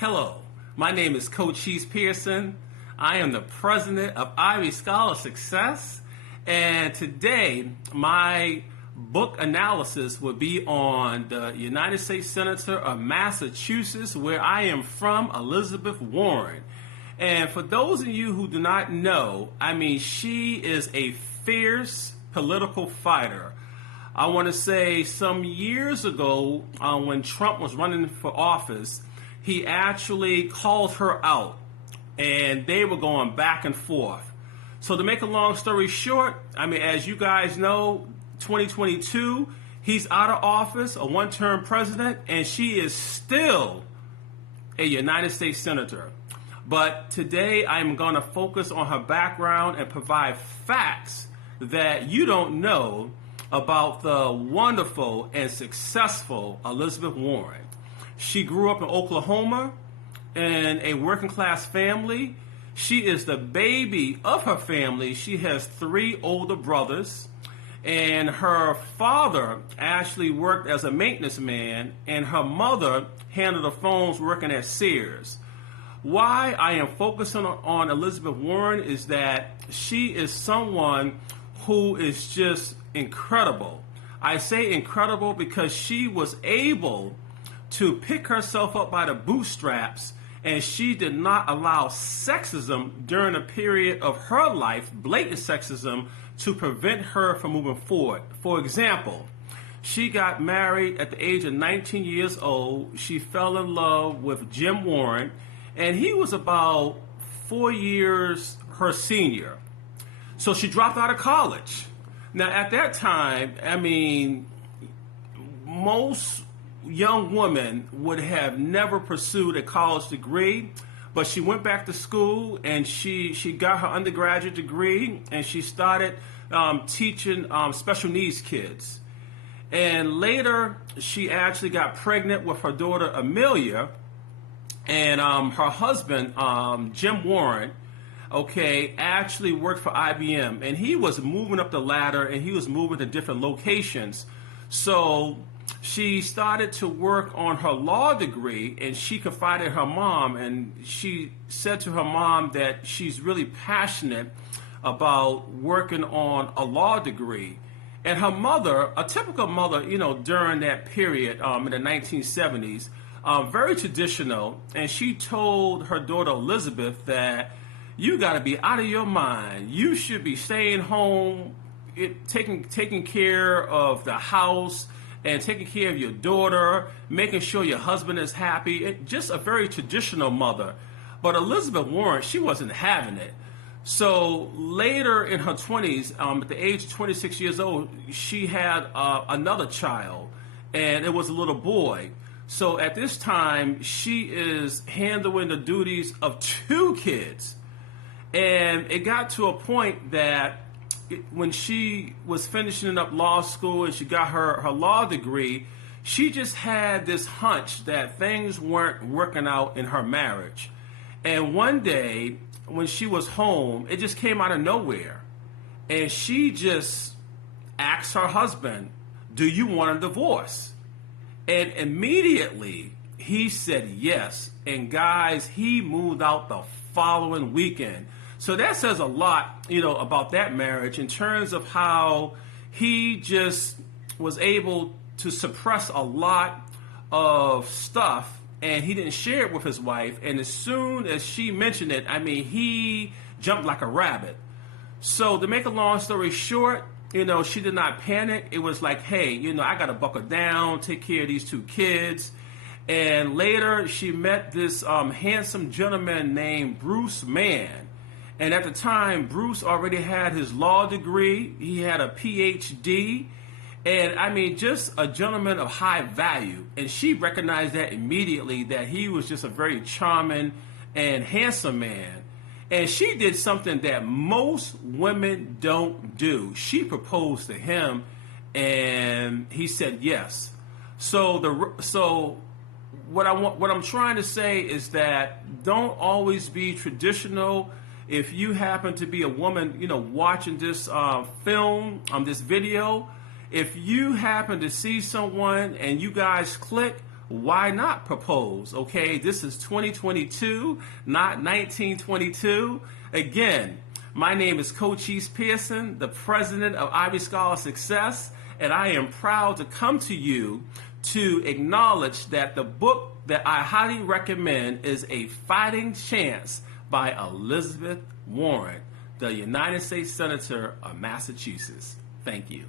Hello, my name is Cochise Pearson. I am the president of Ivy Scholar Success, and today my book analysis will be on the United States Senator of Massachusetts, where I am from, Elizabeth Warren. And for those of you who do not know, she is a fierce political fighter. I want to say some years ago, when Trump was running for office, he actually called her out, and they were going back and forth. So to make a long story short, as you guys know, 2022, he's out of office, a one-term president, and she is still a United States Senator. But today I'm going to focus on her background and provide facts that you don't know about the wonderful and successful Elizabeth Warren. She grew up in Oklahoma in a working class family. She is the baby of her family. She has 3 older brothers, and her father actually worked as a maintenance man, and her mother handled the phones working at Sears. Why I am focusing on Elizabeth Warren is that she is someone who is just incredible. I say incredible because she was able to pick herself up by the bootstraps, and she did not allow sexism during a period of her life, blatant sexism, to prevent her from moving forward. For example, she got married at the age of 19 years old. She fell in love with Jim Warren, and he was about 4 years her senior. So she dropped out of college. Now, at that time, most young women would have never pursued a college degree, but she went back to school and she got her undergraduate degree, and she started teaching special needs kids. And later, she actually got pregnant with her daughter Amelia, and her husband, Jim Warren, actually worked for IBM, and he was moving up the ladder, and he was moving to different locations. So she started to work on her law degree, and she confided in her mom, and she said to her mom that she's really passionate about working on a law degree. And her mother, a typical mother, during that period in the 1970s, very traditional, and she told her daughter Elizabeth that you got to be out of your mind. You should be staying home, taking care of the house and taking care of your daughter, making sure your husband is happy. Just a very traditional mother. But Elizabeth Warren, she wasn't having it. So later in her 20s, at the age of 26 years old, she had another child, and it was a little boy. So at this time, she is handling the duties of 2 kids. And it got to a point that when she was finishing up law school and she got her law degree, she just had this hunch that things weren't working out in her marriage. And one day, when she was home, it just came out of nowhere. And she just asked her husband, "Do you want a divorce?" And immediately, he said yes. And guys, he moved out the following weekend. So that says a lot, about that marriage in terms of how he just was able to suppress a lot of stuff, and he didn't share it with his wife. And as soon as she mentioned it, he jumped like a rabbit. So to make a long story short, she did not panic. It was like, hey, I got to buckle down, take care of these 2 kids. And later she met this handsome gentleman named Bruce Mann. And at the time, Bruce already had his law degree. He had a PhD. And just a gentleman of high value. And she recognized that immediately, that he was just a very charming and handsome man. And she did something that most women don't do. She proposed to him, and he said yes. So what I'm trying to say is that don't always be traditional. If you happen to be a woman, watching this film, this video, if you happen to see someone and you guys click, why not propose? Okay, this is 2022, not 1922. Again, my name is Cochise Pearson, the president of Ivy Scholar Success, and I am proud to come to you to acknowledge that the book that I highly recommend is A Fighting Chance by Elizabeth Warren, the United States Senator of Massachusetts. Thank you.